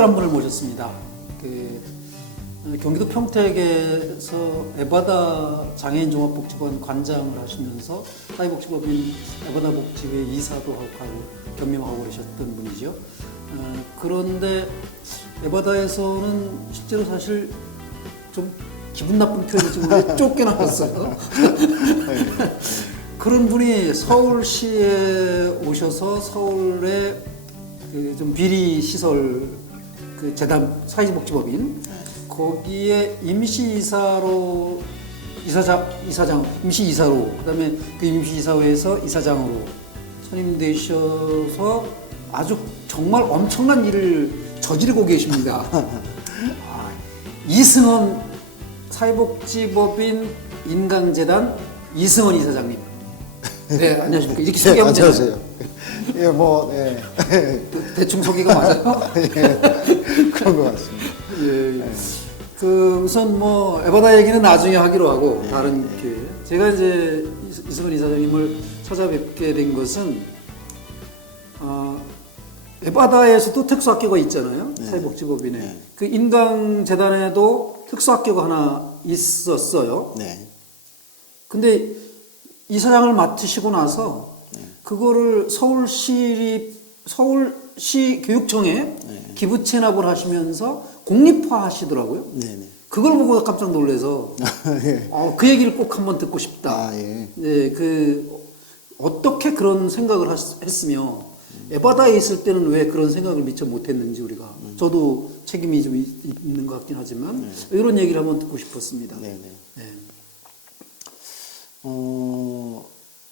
특별한 분을 모셨습니다. 경기도 평택에서 에바다 장애인 종합복지관 관장을 하시면서 사회복지법인 에바다 복지회 이사도 하고 겸임하고 계셨던 분이죠. 그런데 에바다에서는 실제로 사실 좀 기분 나쁜 표현이 지금 쫓겨나갔어요. 그런 분이 서울시에 오셔서 서울의 좀 비리 시설 재단 사회복지법인 거기에 임시이사로 임시이사로 그다음에 그 임시이사회에서 이사장으로 선임되셔서 아주 정말 엄청난 일을 저지르고 계십니다. 이승원 사회복지법인 인강재단 이승원 이사장님. 네, 안녕하십니까. 이렇게 소개하면 되나요? 안녕하세요. 예, 뭐, 예. 대충 소개가 맞아요? 예, 그런 것 같습니다. 예. 우선 뭐, 에바다 얘기는 나중에 하기로 하고, 다른 기회에. 제가 이제 이승원 이사장님을 찾아뵙게 된 것은, 에바다에서도 특수학교가 있잖아요. 사회복지법인에. 네. 그 인강재단에도 특수학교가 하나 있었어요. 네. 근데 이사장을 맡으시고 나서 그거를 서울시 교육청에 기부 체납을 하시면서 공립화 하시더라고요. 네네. 그걸 보고 깜짝 놀라서 예. 그 얘기를 꼭 한번 듣고 싶다. 아, 예. 네, 어떻게 그런 생각을 했으며 에바다에 있을 때는 왜 그런 생각을 미처 못했는지 우리가 저도 책임이 좀 있는 것 같긴 하지만 이런 얘기를 한번 듣고 싶었습니다. 네네. 네.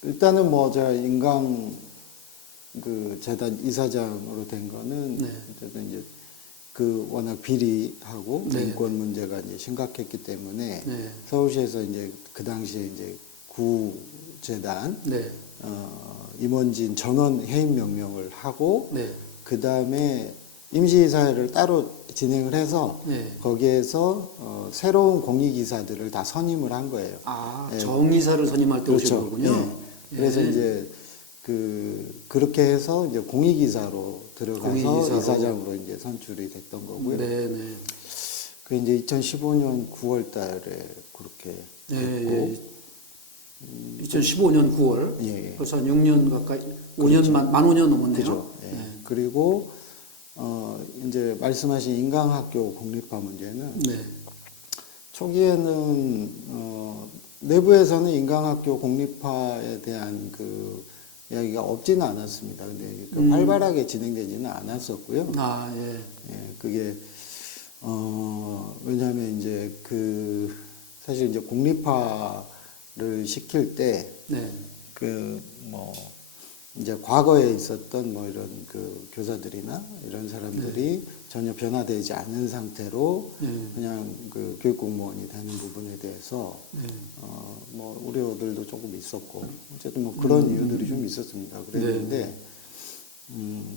일단은 뭐, 제가 인강 재단 이사장으로 된 거는, 네. 어쨌든 이제 워낙 비리하고 네. 인권 문제가 이제 심각했기 때문에 네. 서울시에서 이제 그 당시에 이제 구재단, 네. 임원진 전원 해임 명령을 하고, 네. 그 다음에 임시이사회를 따로 진행을 해서 네. 거기에서 새로운 공익이사들을 다 선임을 한 거예요. 예. 정이사를 선임할 때 오신 그렇죠. 거군요. 예. 그래서 예. 이제 그렇게 해서 이제 공익이사로 들어가서 공익이사로. 이사장으로 이제 선출이 됐던 거고요. 네네. 그 이제 2015년 9월 달에 그렇게 됐고, 예. 2015년 9월. 예, 예. 벌써 한 6년 가까이, 그렇죠. 5년 만 5년 넘었네요. 그죠. 예. 그리고 이제 말씀하신 인강학교 공립화 문제는 네. 초기에는 내부에서는 인강학교 공립화에 대한 이야기가 없지는 않았습니다. 근데 활발하게 진행되지는 않았었고요. 예. 예, 그게 왜냐하면 이제 사실 이제 공립화를 시킬 때 네. 이제 과거에 있었던 뭐 이런 교사들이나 이런 사람들이 전혀 변화되지 않은 상태로 그냥 교육 공무원이 되는 부분에 대해서 뭐 우려들도 조금 있었고 어쨌든 뭐 그런 이유들이 좀 있었습니다. 그랬는데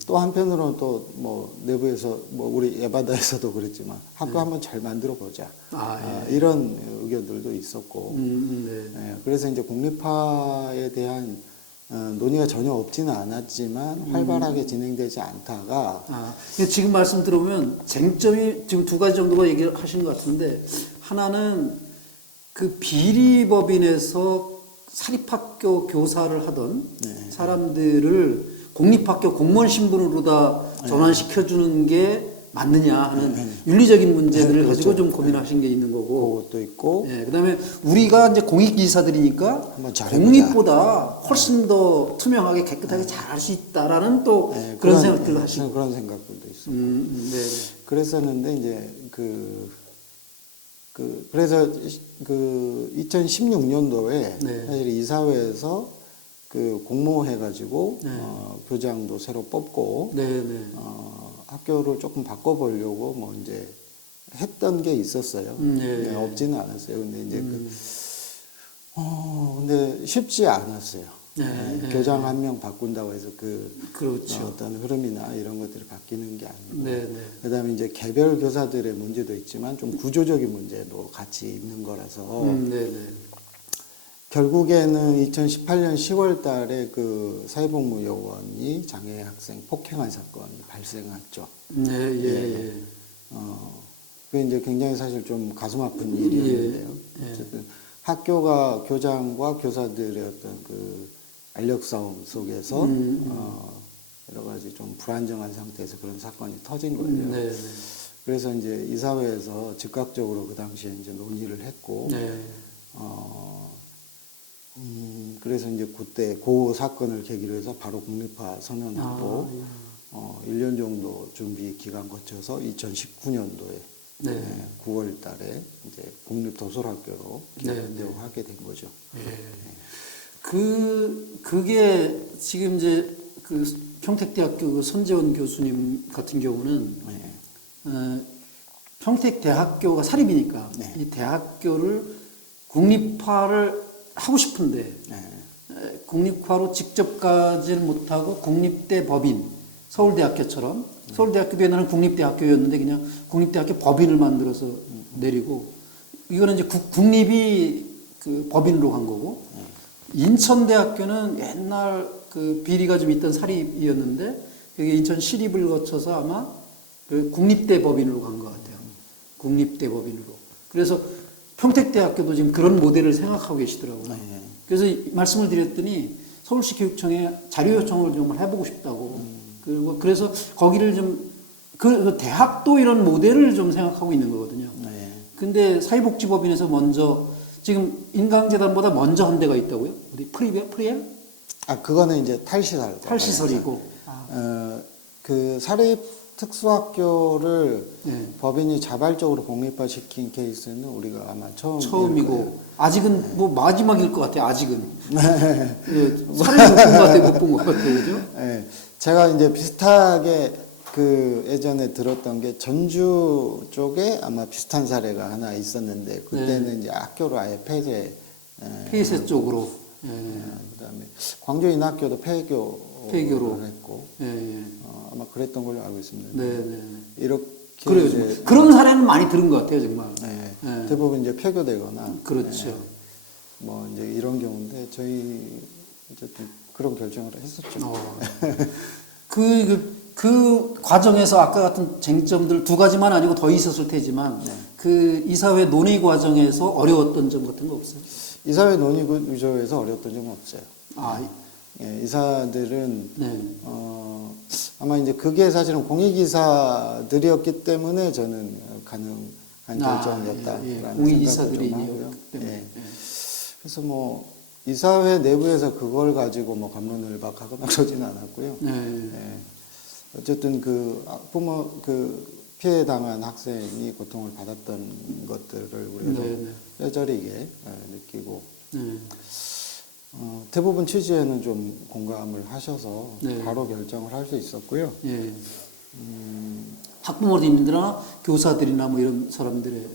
또 한편으로는 또 뭐 내부에서 뭐 우리 에바다에서도 그랬지만 학교 한번 잘 만들어 보자 이런 의견들도 있었고 예, 그래서 이제 공립화에 대한 논의가 전혀 없지는 않았지만 활발하게 진행되지 않다가 지금 말씀 들어보면 쟁점이 지금 두 가지 정도가 얘기를 하신 것 같은데 하나는 그 비리법인에서 사립학교 교사를 하던 사람들을 공립학교 공무원 신분으로 다 전환시켜주는 게 맞느냐 하는 윤리적인 문제들을 가지고 좀 고민하신 게 있는 거고. 그것도 있고. 예, 그 다음에 우리가 이제 공익이사들이니까 공립보다 훨씬 더 투명하게 깨끗하게 잘할 수 있다라는 또 그런 생각들을 하시고. 그런 생각들도 있었고. 네. 그랬었는데 이제 그래서 2016년도에 사실 이사회에서 공모해가지고 교장도 새로 뽑고 학교를 조금 바꿔보려고 뭐 이제 했던 게 있었어요. 없지는 않았어요. 근데 이제 근데 쉽지 않았어요. 교장 한 명 바꾼다고 해서 그렇죠. 어떤 흐름이나 이런 것들이 바뀌는 게 아니고 그다음에 이제 개별 교사들의 문제도 있지만 좀 구조적인 문제도 같이 있는 거라서 결국에는 2018년 10월 달에 그 사회복무요원이 장애 학생 폭행한 사건이 발생했죠. 네, 예. 그게 이제 굉장히 사실 좀 가슴 아픈 일이었는데요. 예. 어쨌든 학교가 교장과 교사들의 어떤 그 알력 싸움 속에서 여러 가지 좀 불안정한 상태에서 그런 사건이 터진 거예요. 네, 그래서 이제 이사회에서 즉각적으로 그 당시에 이제 논의를 했고, 네. 그래서 이제 그때 그 사건을 계기로 해서 바로 국립화 선언하고, 1년 정도 준비 기간 거쳐서 2019년도에 네. 9월 달에 이제 국립도서학교로 개교하게 된 거죠. 그게 지금 이제 그 평택대학교 그 손재원 교수님 같은 경우는 평택대학교가 사립이니까 네. 이 대학교를 국립화를 하고 싶은데 국립화로 직접 가지는 못하고 국립대 법인 서울대학교처럼 서울대학교도 옛날에는 국립대학교였는데 그냥 국립대학교 법인을 만들어서 내리고 이거는 이제 국립이 그 법인으로 간 거고 인천대학교는 옛날 그 비리가 좀 있던 사립이었는데 그게 인천 시립을 거쳐서 아마 그 국립대 법인으로 간 것 같아요. 국립대 법인으로. 그래서 평택대학교도 지금 그런 모델을 생각하고 계시더라고요. 그래서 말씀을 드렸더니 서울시 교육청에 자료 요청을 좀 해보고 싶다고. 그리고 그래서 거기를 좀 그 대학도 이런 모델을 좀 생각하고 있는 거거든요. 근데 사회복지법인에서 먼저 지금 인강재단보다 먼저 한 데가 있다고요? 어디 프리엠? 그거는 이제 탈시설. 탈시설이고. 그 사립 특수학교를 네. 법인이 자발적으로 공립화시킨 케이스는 우리가 아마 처음이고 아직은 뭐 마지막일 것 같아요. 아직은 사례를 못 본 것 같아요. 못 본 것 같아요. 그죠? 네, 제가 이제 비슷하게 그 예전에 들었던 게 전주 쪽에 아마 비슷한 사례가 하나 있었는데 그때는 이제 학교를 아예 폐쇄 쪽으로. 그다음에 광주 인학교도 폐교를 했고 아마 그랬던 걸로 알고 있습니다. 네. 이렇게 그래요. 이제 그런 사례는 많이 들은 것 같아요, 정말. 대부분 이제 폐교되거나 그렇죠. 뭐 이제 이런 경우인데 저희 어쨌든 그런 결정을 했었죠. 그 과정에서 아까 같은 쟁점들 두 가지만 아니고 더 있었을 테지만 그 이사회 논의 과정에서 어려웠던 점 같은 거 없어요? 이사회 논의 구조에서 어려웠던 점은 없어요. 이사들은 아마 이제 그게 사실은 공익이사들이었기 때문에 저는 가능한 결정이었다라는 공익이사들이 생각을 좀 하고요. 그래서 뭐 이사회 내부에서 그걸 가지고 뭐 갑론을박하거나 그러지는 않았고요. 어쨌든 그 피해 당한 학생이 고통을 받았던 것들을 우리가 좀 뼈저리게 느끼고 대부분 취지에는 좀 공감을 하셔서 바로 결정을 할 수 있었고요. 학부모님들이나 교사들이나 뭐 이런 사람들의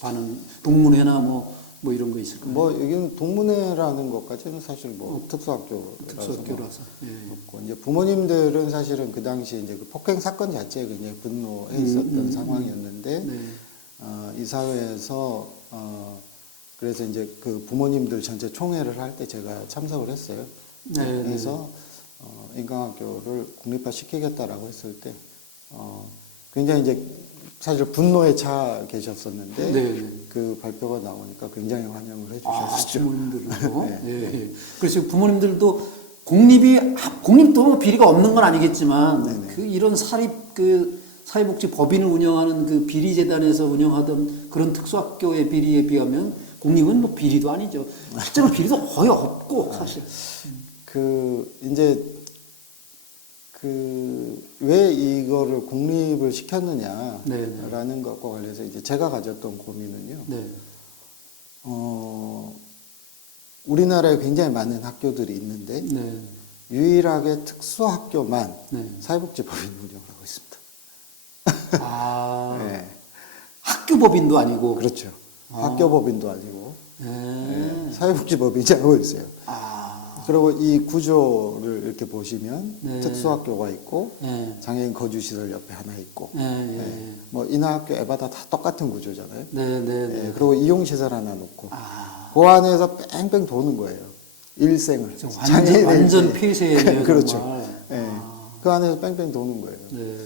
반응, 동문회나 뭐 이런 거 있을까요? 뭐 여기는 동문회라는 것까지는 사실 뭐 특수학교라서 없고 이제 부모님들은 사실은 그 당시 이제 그 폭행 사건 자체에 굉장히 분노해 있었던 상황이었는데 이사회에서 그래서 이제 그 부모님들 전체 총회를 할 때 제가 참석을 했어요. 그래서 인강학교를 국립화 시키겠다라고 했을 때 굉장히 이제 사실 분노에 차 계셨었는데 그 발표가 나오니까 굉장히 환영을 해주셨죠. 부모님들도. 그래서 부모님들도 공립도 비리가 없는 건 아니겠지만 그 이런 사회복지 법인을 운영하는 그 비리재단에서 운영하던 그런 특수학교의 비리에 비하면 공립은 뭐 비리도 아니죠. 실제로 비리도 거의 없고 사실. 왜 이거를 공립을 시켰느냐라는 것과 관련해서 이제 제가 가졌던 고민은요. 우리나라에 굉장히 많은 학교들이 있는데 유일하게 특수학교만 사회복지법인 운영을 하고 있습니다. 학교법인도 아니고. 그렇죠. 학교법인도 아니고 사회복지법인이 하고 있어요. 그리고 이 구조를 이렇게 보시면 네. 특수학교가 있고 예. 장애인 거주시설 옆에 하나 있고 예, 예. 뭐 인하학교, 에바다 다 똑같은 구조잖아요. 네, 네, 네. 예, 그리고 이용시설 하나 놓고 아, 그 안에서 뺑뺑 도는 거예요. 일생을. 완전 폐쇄네요. 그렇죠. 정말. 예, 아, 그 안에서 뺑뺑 도는 거예요. 네.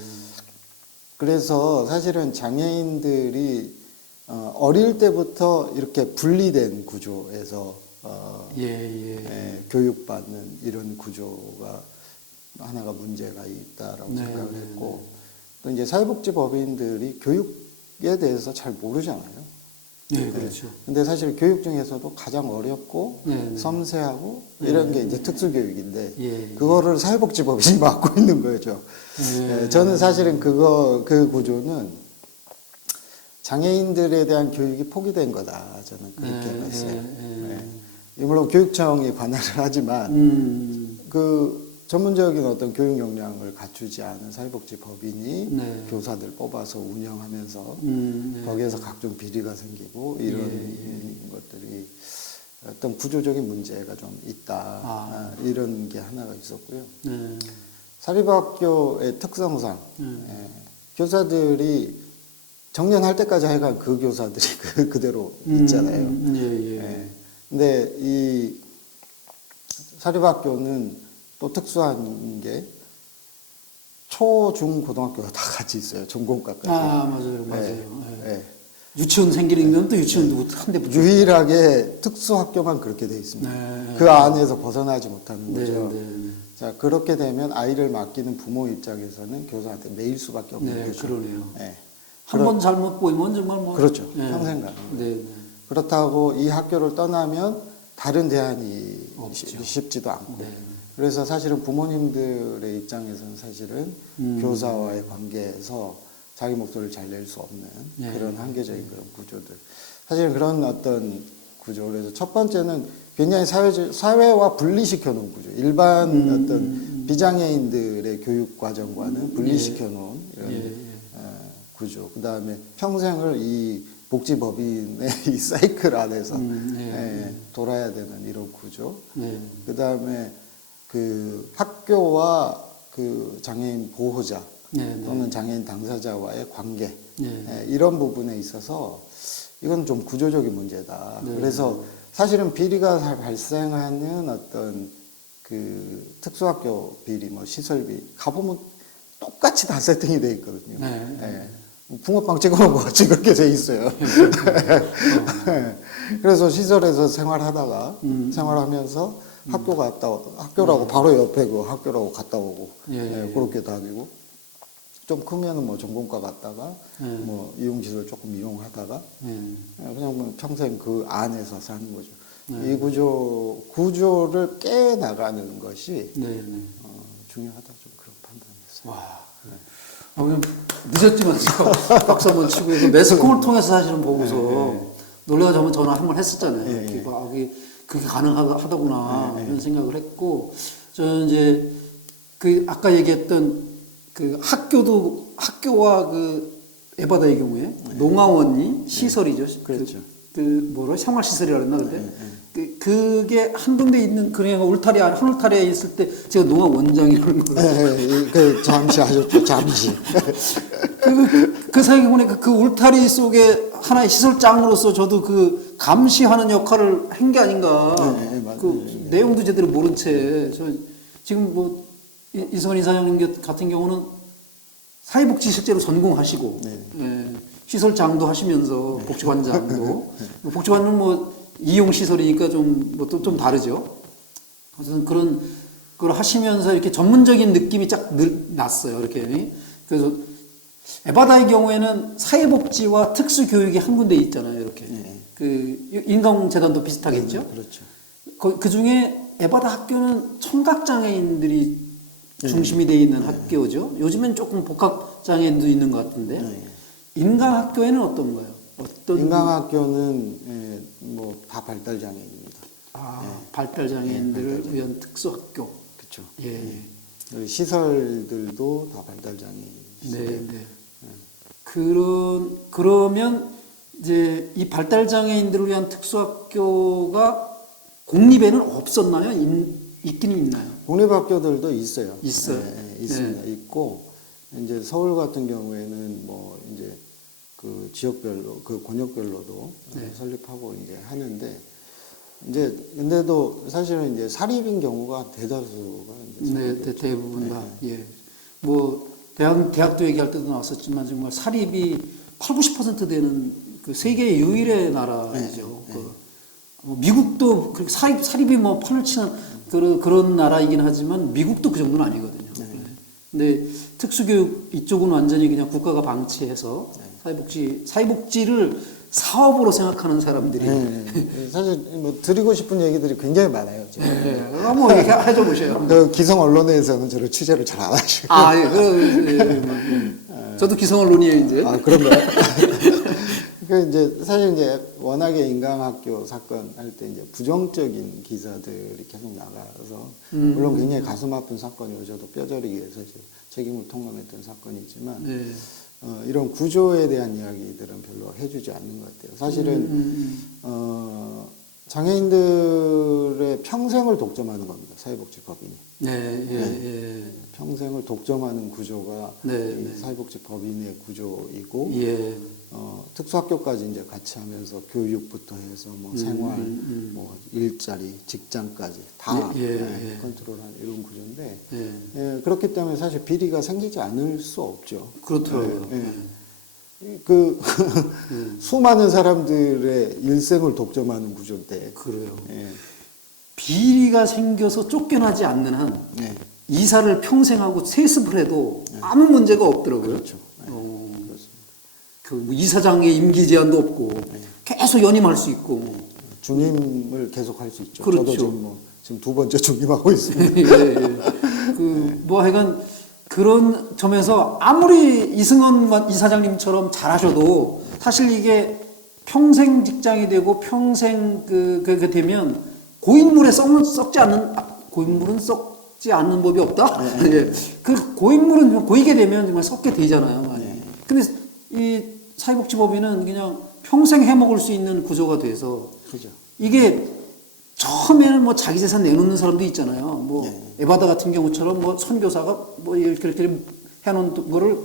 그래서 사실은 장애인들이 어릴 때부터 이렇게 분리된 구조에서 예, 예. 교육받는 이런 구조가 하나가 문제가 있다라고 네, 생각을 네, 했고 또 이제 사회복지법인들이 교육에 대해서 잘 모르잖아요. 네, 그렇죠. 근데 사실 교육 중에서도 가장 어렵고 네, 네. 섬세하고 이런 게 이제 특수교육인데 예, 그거를 사회복지법인이 맡고 있는 거죠. 예. 저는 사실은 그 구조는 장애인들에 대한 교육이 포기된 거다. 저는 그렇게 봤어요. 물론 교육청이 관할을 하지만 그 전문적인 어떤 교육 역량을 갖추지 않은 사회복지법인이 네. 교사들 뽑아서 운영하면서 네. 거기에서 각종 비리가 생기고 이런 것들이 어떤 구조적인 문제가 좀 있다. 이런 게 하나가 있었고요. 네. 사립학교의 특성상 교사들이 정년할 때까지 하여간 그 교사들이 그대로 있잖아요. 예, 예. 근데 이 사립학교는 또 특수한 게 초, 중, 고등학교가 다 같이 있어요. 전공과까지. 아, 맞아요, 맞아요. 예. 예. 예. 유치원 생기는 건 또 유치원도 한 대 붙여. 유일하게 특수학교만 그렇게 돼 있습니다. 네. 그 안에서 벗어나지 못하는 네, 거죠. 네, 자, 그렇게 되면 아이를 맡기는 부모 입장에서는 교사한테 매일 수밖에 없는 네, 거죠. 그러네요. 예. 한 번 잘못 보이면 정말 뭐. 그렇죠. 예. 평생 가는 네, 네. 그렇다고 이 학교를 떠나면 다른 대안이 없죠. 쉽지도 않고. 네. 그래서 사실은 부모님들의 입장에서는 사실은 교사와의 관계에서 자기 목소리를 잘 낼 수 없는 네. 그런 한계적인 그런 구조들. 사실은 그런 어떤 구조. 그래서 첫 번째는 굉장히 사회와 분리시켜 놓은 구조. 일반 어떤 비장애인들의 교육 과정과는 분리시켜 놓은 이런 구조. 그 다음에 평생을 이 복지법인의 이 사이클 안에서 돌아야 되는 이런 구조. 그 다음에 그 학교와 그 장애인 보호자 또는 장애인 당사자와의 관계 이런 부분에 있어서 이건 좀 구조적인 문제다. 그래서 사실은 비리가 발생하는 어떤 그 특수학교 비리, 뭐 시설비 가보면 똑같이 다 세팅이 돼 있거든요. 붕어빵 찍어놓은 것 같이 그렇게 돼 있어요. 그래서 시설에서 생활하다가 생활하면서 학교 갔다 학교라고 바로 옆에 그 학교라고 갔다 오고 그렇게 다니고 좀 크면은 뭐 전공과 갔다가 뭐 이용시설 조금 이용하다가 그냥 뭐 평생 그 안에서 사는 거죠. 이 구조를 깨 나가는 것이 중요하다 좀 그런 판단이었어요. 와. 그냥 늦었지만 박수 한번 치고 그 매스컴을 통해서 사실은 보고서 놀래가지고 한번 전화 한번 했었잖아요. 그게 가능하다구나 이런 생각을 했고 저는 이제 그 아까 얘기했던 그 학교와 그 에바다의 경우에 농아원이 시설이죠. 그렇죠. 그 뭐라 생활시설이라 그랬나 근데 그게 한 군데 있는 그냥 울타리 한 울타리에 있을 때 제가 농아 원장이라는 걸 그 잠시 하셨죠. 잠시. 그 사이에 보니까 그 울타리 속에 하나의 시설장으로서 저도 그 감시하는 역할을 한 게 아닌가. 그 내용도 제대로 모른 채 저 지금 뭐 이선 이사장님 같은 경우는 사회복지 실제로 전공하시고 시설장도 하시면서 복지관장도 복지관은 뭐 이용 시설이니까 좀 뭐 좀 다르죠. 어쨌든 그런 걸 하시면서 이렇게 전문적인 느낌이 쫙 났어요. 이렇게 그래서 에바다의 경우에는 사회복지와 특수교육이 한 군데 있잖아요. 이렇게 그 인강재단도 비슷하겠죠. 그렇죠. 그 중에 에바다 학교는 청각장애인들이 중심이 되어 있는 학교죠. 요즘엔 조금 복합장애인도 있는 것 같은데 인강학교에는 어떤가요? 인강학교는 뭐 다 발달장애인입니다. 발달장애인들을 위한 특수학교. 그렇죠. 시설들도 다 발달장애인. 그러면 이제 이 발달장애인들을 위한 특수학교가 공립에는 없었나요? 있기는 있나요? 공립학교들도 있어요. 있어요? 있습니다. 있고 이제 서울 같은 경우에는 뭐 이제 그 지역별로 그 권역별로도 설립하고 이제 하는데 이제 근데도 사실은 이제 사립인 경우가 대다수가 이제 네, 대부분 다. 예. 뭐 대학도 얘기할 때도 나왔었지만 정말 사립이 8, 90% 되는 그 세계 유일의 나라이죠. 뭐 미국도 그렇게 사립이 뭐 판을 치는 그런 나라이긴 하지만 미국도 그 정도는 아니거든요. 근데 특수교육 이쪽은 완전히 그냥 국가가 방치해서 사회복지를 사업으로 생각하는 사람들이. 사실 뭐 드리고 싶은 얘기들이 굉장히 많아요. 지금. 한번 해줘 보세요. 그 기성 언론에서는 저를 취재를 잘 안 하시고. 저도 기성 언론이에요 이제. 아 그런가요? 그 이제 사실 이제 워낙에 인강학교 사건 할 때 이제 부정적인 기사들이 계속 나가서 물론 굉장히 가슴 아픈 사건이고 저도 뼈저리게 사실 책임을 통감했던 사건이지만 이런 구조에 대한 이야기들은 별로 해주지 않는 것 같아요. 사실은 장애인들의 평생을 독점하는 겁니다. 사회복지법인이. 평생을 독점하는 구조가 이 사회복지법인의 구조이고 특수학교까지 이제 같이 하면서 교육부터 해서 뭐 생활, 뭐 일자리, 직장까지 다 컨트롤하는 이런 구조인데 그렇기 때문에 사실 비리가 생기지 않을 수 없죠. 그렇더라고요. 그 수많은 사람들의 일생을 독점하는 구조인데 그래요. 비리가 생겨서 쫓겨나지 않는 한 이사를 평생 하고 세습을 해도 아무 문제가 없더라고요. 그렇죠. 그 이사장의 임기 제한도 없고 계속 연임할 수 있고 중임을 계속 할 수 있죠. 그렇죠. 저도 지금 두 번째 중임하고 있습니다. 뭐 하여간 그런 점에서 아무리 이승원 이사장님처럼 잘하셔도 사실 이게 평생 직장이 되고 평생 그게 되면 고인물은 썩지 않는 법이 없다. 그 고인물은 고이게 되면 정말 썩게 되잖아요. 근데 이 사회복지법인은 그냥 평생 해먹을 수 있는 구조가 돼서 그죠. 이게 처음에는 뭐 자기 재산 내놓는 사람도 있잖아요. 뭐 에바다 같은 경우처럼 뭐 선교사가 뭐 이렇게 해놓은 거를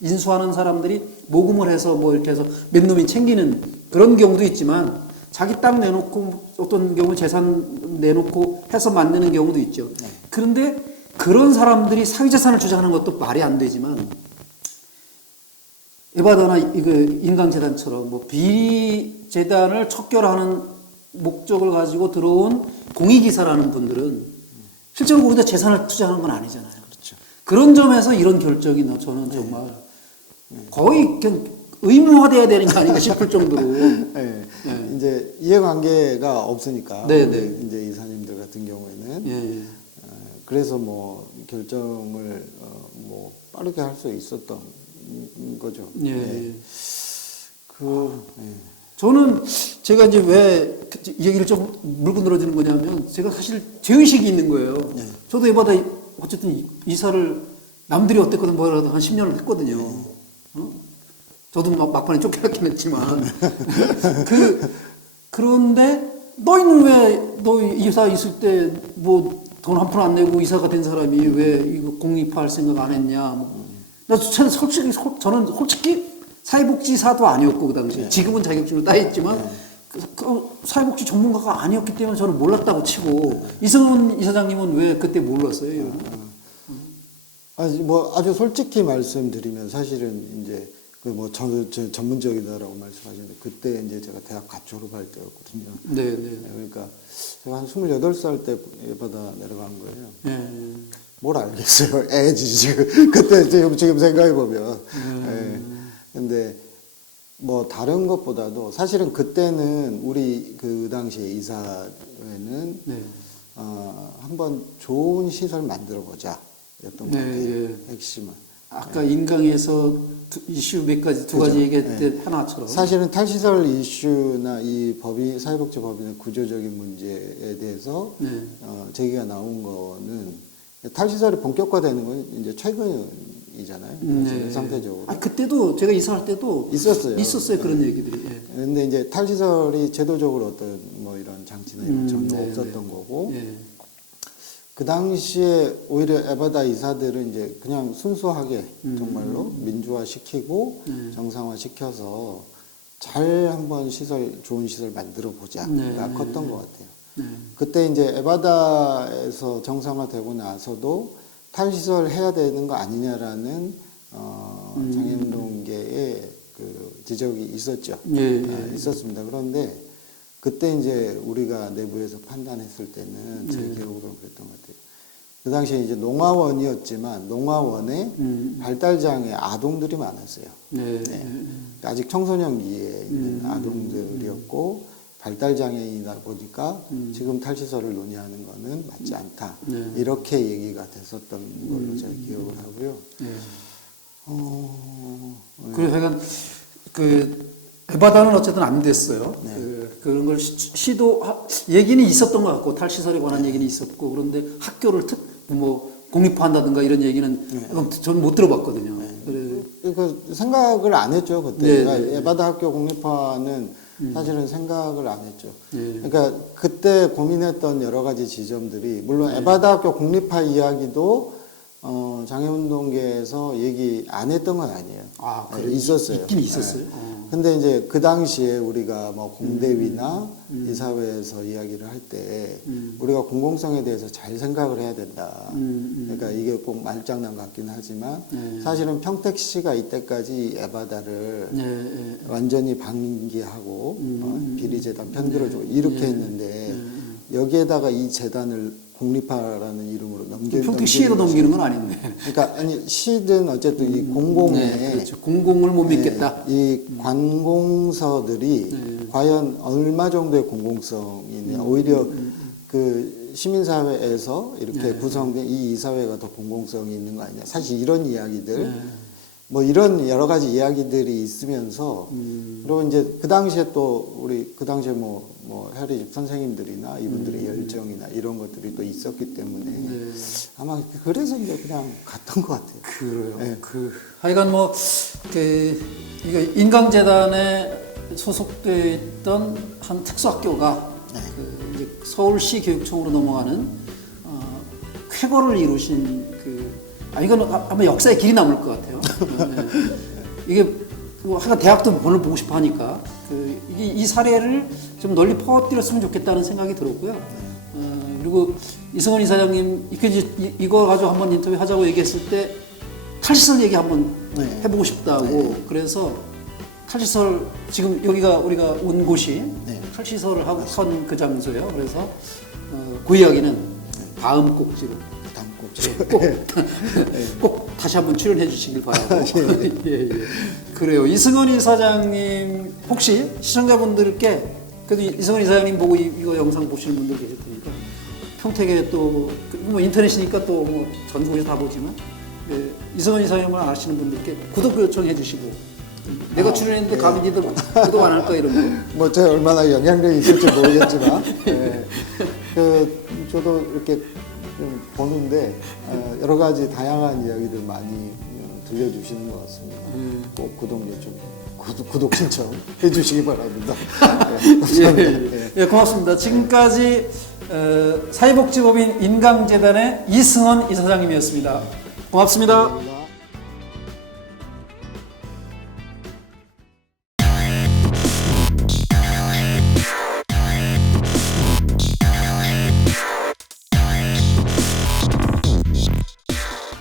인수하는 사람들이 모금을 해서 뭐 이렇게 해서 몇 놈이 챙기는 그런 경우도 있지만 자기 땅 내놓고 어떤 경우 재산 내놓고 해서 만드는 경우도 있죠. 그런데 그런 사람들이 사회재산을 주장하는 것도 말이 안 되지만 에바다나 이거 인강재단처럼 뭐 비리재단을 척결하는 목적을 가지고 들어온 공익이사라는 분들은 실제로 거기다 재산을 투자하는 건 아니잖아요. 그렇죠. 그런 점에서 이런 결정이 저는 정말 거의 그냥 의무화돼야 되는 게 아닌가 싶을 정도로. 이제 이해관계가 없으니까 이제 이사님들 같은 경우에는 그래서 뭐 결정을 뭐 빠르게 할 수 있었던 거죠. 저는 제가 이제 왜 이 얘기를 좀 물고 늘어지는 거냐면 제가 사실 죄의식이 있는 거예요. 저도 에바다 어쨌든 이사를 남들이 어땠거든 뭐라도 한 10년을 했거든요. 저도 막판에 쫓겨났긴 했지만 그런데 너희는 왜 너 이사 있을 때 뭐 돈 한 푼 안 내고 이사가 된 사람이 왜 이거 공익화할 생각 안 했냐? 저는 솔직히 사회복지사도 아니었고 그 당시에 지금은 자격증을 따했지만 그 사회복지 전문가가 아니었기 때문에 저는 몰랐다고 치고 이승훈 이사장님은 왜 그때 몰랐어요? 뭐 아주 솔직히 말씀드리면 사실은 이제 그 뭐 전문적이다라고 말씀하셨는데 그때 이제 제가 대학 갓 졸업할 때였거든요. 그러니까 제가 한 28살 때 에바다 내려간 거예요. 뭘 알겠어요. 애지 지금 그때 지금 생각해 보면. 근데 뭐 다른 것보다도 사실은 그때는 우리 그 당시에 이사회는 한번 좋은 시설 만들어 보자 였던 것 같아요. 핵심은. 아까 인강에서 이슈 몇 가지 두 가지 얘기했을 때 하나처럼 사실은 탈시설 이슈나 이 사회복지법인의 구조적인 문제에 대해서 제기가 나온 거는 탈시설이 본격화되는 건 이제 최근이잖아요. 상대적으로. 그때도 제가 이사할 때도 있었어요 그런 얘기들이. 근데 이제 탈시설이 제도적으로 어떤 뭐 이런 장치나 이런 전혀 없었던 거고. 그 당시에 오히려 에바다 이사들은 이제 그냥 순수하게 정말로 민주화시키고 정상화시켜서 잘 한번 좋은 시설 만들어 보자가 컸던 것 같아요. 그때 이제 에바다에서 정상화되고 나서도 탈시설 해야 되는 거 아니냐라는 장애운동계의 그 지적이 있었죠. 있었습니다. 그런데 그때 이제 우리가 내부에서 판단했을 때는 제 기억으로는 그랬던 것 같아요. 그 당시에 이제 농화원이었지만 농화원에 발달장애 아동들이 많았어요. 아직 청소년기에 있는 아동들이었고 발달장애이다 보니까 지금 탈시설을 논의하는 거는 맞지 않다. 이렇게 얘기가 됐었던 걸로 제가 기억을 하고요. 그래서 하여간 에바다는 어쨌든 안 됐어요. 그런 걸 얘기는 있었던 것 같고 탈시설에 관한 얘기는 있었고 그런데 학교를 공립화한다든가 이런 얘기는 저는 못 들어봤거든요. 그 생각을 안 했죠 그때. 에바다 학교 공립화는 사실은 생각을 안 했죠. 그러니까 그때 고민했던 여러 가지 지점들이 물론 에바다 학교 공립화 이야기도 장애운동계에서 얘기 안 했던 건 아니에요. 있었어요. 있긴 있었어요. 근데 이제 그 당시에 우리가 뭐 공대위나 이사회에서 이야기를 할 때 우리가 공공성에 대해서 잘 생각을 해야 된다. 그러니까 이게 꼭 말장난 같긴 하지만 사실은 평택시가 이때까지 에바다를 완전히 방기하고 비리재단 편들어주고 이렇게 했는데 여기에다가 이 재단을 공립화라는 이름으로 평택시에도 넘기는 건 아닌데. 그러니까 아니 시든 어쨌든 이 공공에 그렇죠. 공공을 못 믿겠다. 이 관공서들이 과연 얼마 정도의 공공성이 있냐. 오히려 그 시민사회에서 이렇게 구성된 이 이사회가 더 공공성이 있는 거 아니냐. 사실 이런 이야기들 뭐 이런 여러 가지 이야기들이 있으면서 그리고 이제 그 당시에 또 우리 그 당시에 뭐 해리집 선생님들이나 이분들의 열정이나 이런 것들이 또 있었기 때문에 아마 그래서 이제 그냥 갔던 것 같아요. 그래요. 하여간 이거 인강재단에 소속돼 있던 한 특수학교가 이제 서울시 교육청으로 넘어가는 쾌거를 이루신 이거는 아마 역사에 길이 남을 것 같아요. 이게 하여간 대학도 오늘 보고 싶어 하니까 이 사례를 좀 널리 퍼뜨렸으면 좋겠다는 생각이 들었고요. 그리고 이승원 이사장님 이거 가지고 한번 인터뷰 하자고 얘기했을 때 탈시설 얘기 한번 해보고 싶다고 그래서 탈시설 지금 여기가 우리가 온 곳이 탈시설을 하고 선 그 장소예요. 그래서 그 이야기는 다음 꼭지로 꼭 다시 한번 출연해 주시길 바라고. 그래요. 이승원 이사장님 혹시 시청자분들께 그래도 이승원 이사장님 보고 이거 영상 보시는 분들 계실 테니까 평택에 또 뭐 인터넷이니까 또 뭐 전국에서 다 보지만 이승원 이사장님을 아시는 분들께 구독 요청해 주시고 내가 출연했는데 감히 니들 구독 안 할까 이런 거. 뭐 제가 얼마나 영향력이 있을지 모르겠지만 저도 이렇게 좀 보는데 여러 가지 다양한 이야기들 많이 들려주시는 것 같습니다. 꼭 구독 신청 해주시기 바랍니다. 감사합니다. 고맙습니다. 지금까지 사회복지법인 인강재단의 이승원 이사장님이었습니다. 고맙습니다.